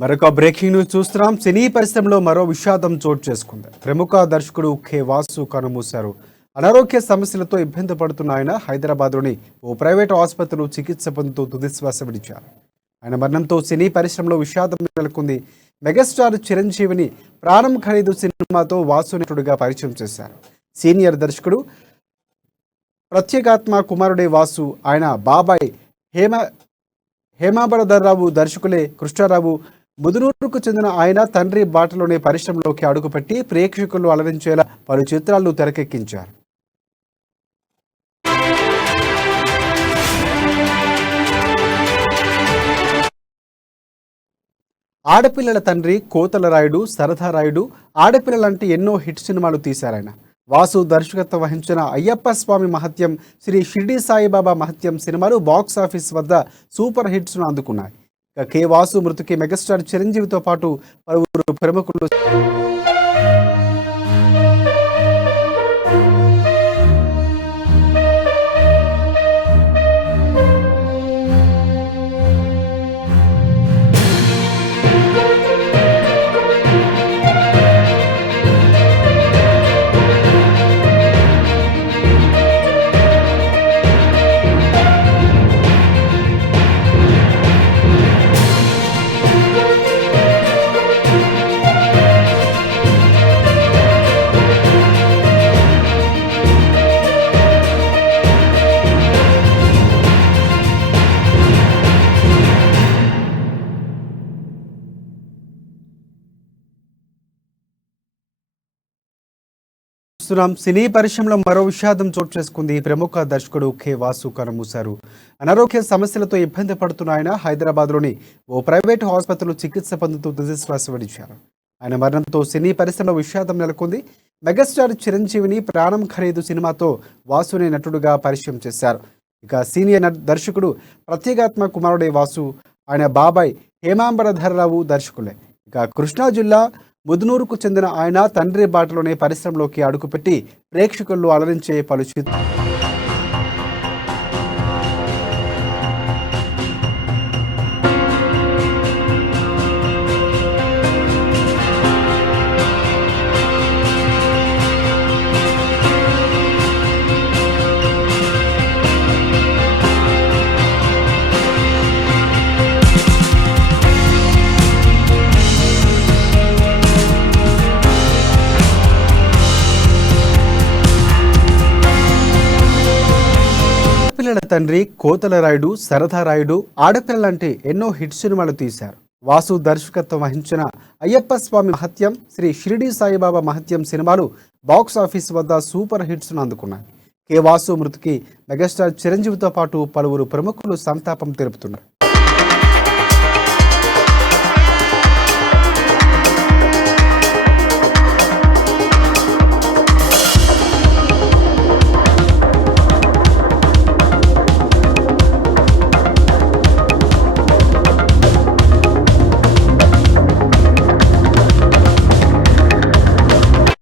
మరొక breaking news చూస్తున్నాం. సినీ పరిశ్రమలో మరో విషాదం చోటు చేసుకుంది. ప్రముఖ దర్శకుడు కె వాసు కన్నుమూశారు. అనారోగ్య సమస్యలతో ఇబ్బంది పడుతున్న ఆయన హైదరాబాద్లోని ఓ ప్రైవేటు ఆసుపత్రిలో చికిత్స పొందుతూ తుదిశ్వాస విడిచారు. ఆయన మరణంతో సినీ పరిశ్రమలో విషాదం నెలకొంది. మెగాస్టార్ చిరంజీవిని ప్రాణం ఖరీదు సినిమాతో వాసు నటుడిగా పరిచయం చేశారు. సీనియర్ దర్శకుడు ప్రత్యేగాత్మ కుమారుడే వాసు. ఆయన బాబాయ్ హేమాబరధర్రావు, దర్శకులే కృష్ణారావు. ముదునూరుకు చెందిన ఆయన తండ్రి బాటలోనే పరిశ్రమలోకి అడుగుపెట్టి ప్రేక్షకులు అలరించేలా పలు చిత్రాలను తెరకెక్కించారు. ఆడపిల్లల తండ్రి కోతల రాయుడు, సరదా రాయుడు, ఆడపిల్లలంటే ఎన్నో హిట్ సినిమాలు తీశారాయన. వాసు దర్శకత్వం వహించిన అయ్యప్ప స్వామి మహత్యం, శ్రీ షిర్డీ సాయిబాబా మహత్యం సినిమాలు బాక్స్ ఆఫీస్ వద్ద సూపర్ హిట్స్ను అందుకున్నాయి. కె వాసు మృతికి మెగాస్టార్ చిరంజీవితో పాటు పలువురు ప్రముఖులు సినీ పరిశ్రమలో మరో విషాదం చోటు చేసుకుంది. ప్రముఖ దర్శకుడు కె వాసు కన్నుమూశారు. అనారోగ్య సమస్యలతో ఇబ్బంది పడుతున్న ఆయన హైదరాబాద్లోని ఓ ప్రైవేటు ఆసుపత్రిలో చికిత్స పొందుతూ తుదిశ్వాస విడిచారు. ఆయన మరణంతో సినీ పరిశ్రమలో విషాదం నెలకొంది. మెగాస్టార్ చిరంజీవిని ప్రాణం ఖరీదు సినిమాతో వాసుని నటుడుగా పరిచయం చేశారు. ఇక సీనియర్ దర్శకుడు ప్రత్యేగాత్మ కుమారుడే వాసు. ఆయన బాబాయ్ హేమాంబరధర్రావు, దర్శకులే. ఇక కృష్ణా జిల్లా ముదునూరుకు చెందిన ఆయన తండ్రి బాటలోనే పరిశ్రమలోకి అడుగుపెట్టి ప్రేక్షకులను అలరించే పలు ఆడపిల్లల తండ్రి కోతల రాయుడు, సరదా రాయుడు, ఆడపిల్లలంటే ఎన్నో హిట్ సినిమాలు తీశారు. వాసు దర్శకత్వం వహించిన అయ్యప్ప స్వామి మహత్యం, శ్రీ షిర్డీ సాయిబాబా మహత్యం సినిమాలు బాక్స్ ఆఫీస్ వద్ద సూపర్ హిట్స్ను అందుకున్నాయి. కె వాసు మృతికి మెగాస్టార్ చిరంజీవితో పాటు పలువురు ప్రముఖులు సంతాపం తెలుపుతున్నారు.